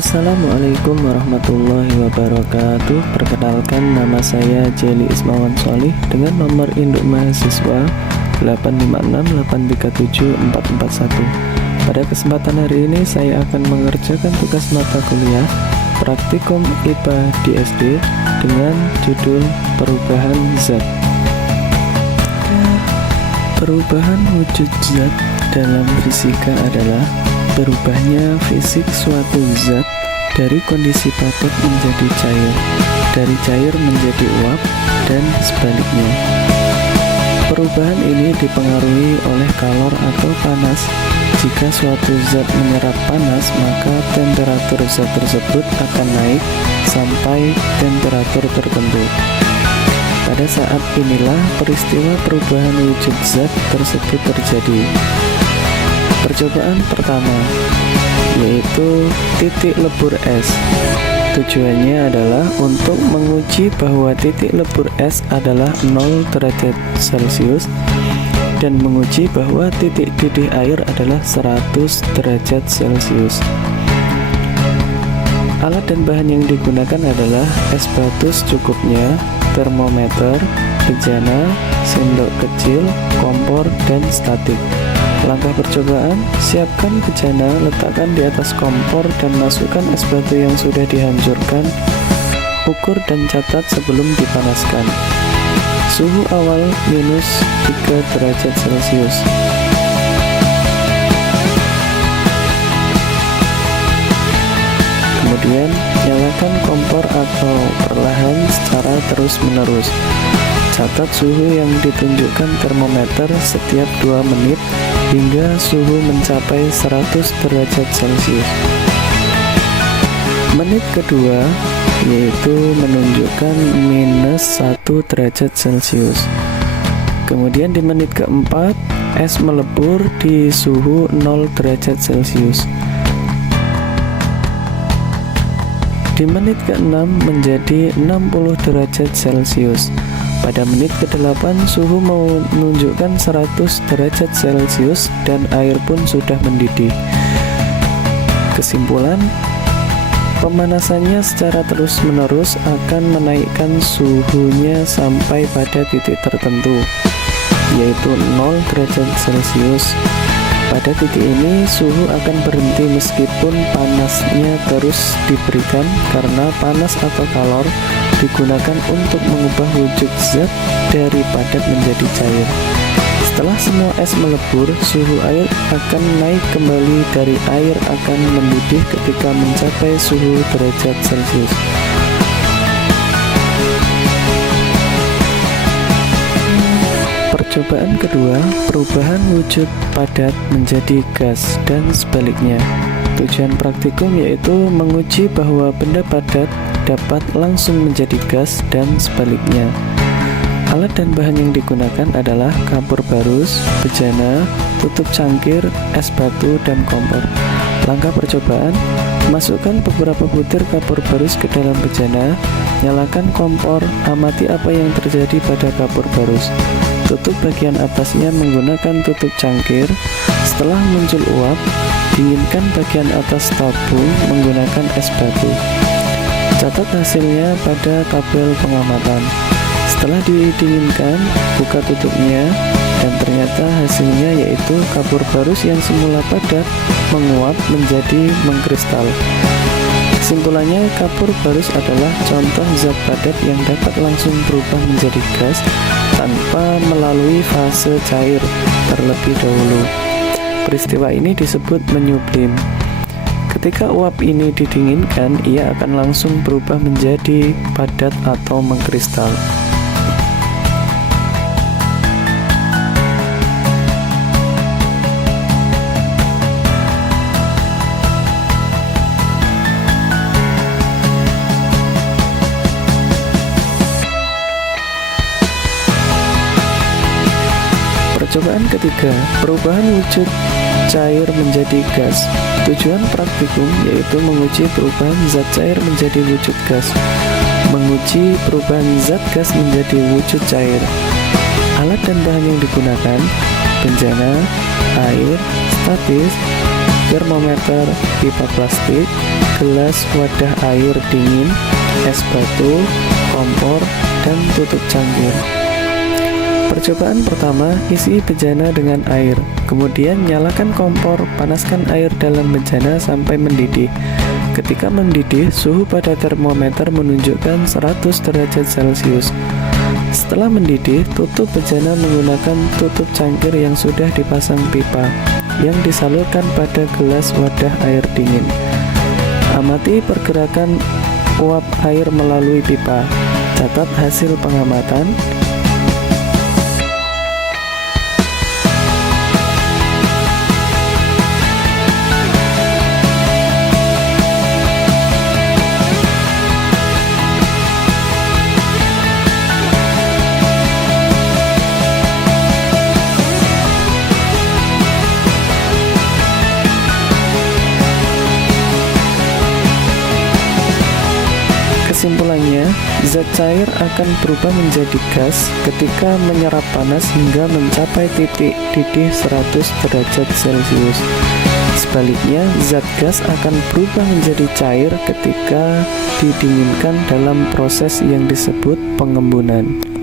Assalamualaikum warahmatullahi wabarakatuh. Perkenalkan, nama saya Jeli Ismawan Sholih dengan nomor induk mahasiswa 856837441. Pada kesempatan hari ini saya akan mengerjakan tugas mata kuliah Praktikum IPA di SD dengan judul Perubahan Zat. Perubahan wujud zat dalam fisika adalah berubahnya fisik suatu zat dari kondisi padat menjadi cair, dari cair menjadi uap, dan sebaliknya. Perubahan ini dipengaruhi oleh kalor atau panas. Jika suatu zat menyerap panas, maka temperatur zat tersebut akan naik sampai temperatur tertentu. Pada saat inilah peristiwa perubahan wujud zat tersebut terjadi. Percobaan pertama, yaitu titik lebur es. Tujuannya adalah untuk menguji bahwa titik lebur es adalah 0 derajat Celcius dan menguji bahwa titik didih air adalah 100 derajat Celcius. Alat dan bahan yang digunakan adalah es batu secukupnya, termometer, bejana, sendok kecil, kompor, dan statik. Langkah percobaan, siapkan bejana, letakkan di atas kompor dan masukkan es batu yang sudah dihancurkan. Ukur dan catat sebelum dipanaskan. Suhu awal minus 3 derajat Celcius. Kemudian, nyalakan kompor atau perlahan secara terus-menerus. Catat suhu yang ditunjukkan termometer setiap 2 menit hingga suhu mencapai 100 derajat Celcius. Menit kedua yaitu menunjukkan minus 1 derajat Celcius. Kemudian di menit keempat, es melebur di suhu 0 derajat Celcius. Di menit ke-6 menjadi 60 derajat Celcius. Pada menit ke-8 suhu menunjukkan 100 derajat Celcius dan air pun sudah mendidih. Kesimpulan, pemanasannya secara terus-menerus akan menaikkan suhunya sampai pada titik tertentu, yaitu 0 derajat Celcius. Pada titik ini suhu akan berhenti meskipun panasnya terus diberikan karena panas atau kalor digunakan untuk mengubah wujud zat dari padat menjadi cair. Setelah semua es melebur, suhu air akan naik kembali dari air akan mendidih ketika mencapai suhu derajat Celcius. Percobaan kedua, perubahan wujud padat menjadi gas dan sebaliknya. Tujuan praktikum yaitu menguji bahwa benda padat dapat langsung menjadi gas dan sebaliknya. Alat dan bahan yang digunakan adalah kapur barus, bejana, tutup cangkir, es batu, dan kompor. Langkah percobaan, masukkan beberapa butir kapur barus ke dalam bejana, nyalakan kompor, amati apa yang terjadi pada kapur barus. Tutup bagian atasnya menggunakan tutup cangkir. Setelah muncul uap, dinginkan bagian atas tabung menggunakan es batu. Catat hasilnya pada tabel pengamatan. Setelah didinginkan, buka tutupnya, dan ternyata hasilnya yaitu kapur barus yang semula padat menguap menjadi mengkristal. Kesimpulannya, kapur barus adalah contoh zat padat yang dapat langsung berubah menjadi gas tanpa melalui fase cair terlebih dahulu. Peristiwa ini disebut menyublim. Ketika uap ini didinginkan, ia akan langsung berubah menjadi padat atau mengkristal. Percobaan ketiga, perubahan wujud cair menjadi gas. Tujuan praktikum yaitu menguji perubahan zat cair menjadi wujud gas, menguji perubahan zat gas menjadi wujud cair. Alat dan bahan yang digunakan: bejana, air, statis, termometer, pipa plastik, gelas wadah air dingin, es batu, kompor, dan tutup cangkir. Percobaan pertama, isi bejana dengan air. Kemudian nyalakan kompor, panaskan air dalam bejana sampai mendidih. Ketika mendidih, suhu pada termometer menunjukkan 100 derajat Celcius. Setelah mendidih, tutup bejana menggunakan tutup cangkir yang sudah dipasang pipa yang disalurkan pada gelas wadah air dingin. Amati pergerakan uap air melalui pipa. Catat hasil pengamatan. Kesimpulannya, zat cair akan berubah menjadi gas ketika menyerap panas hingga mencapai titik didih 100 derajat Celcius. Sebaliknya, zat gas akan berubah menjadi cair ketika didinginkan dalam proses yang disebut pengembunan.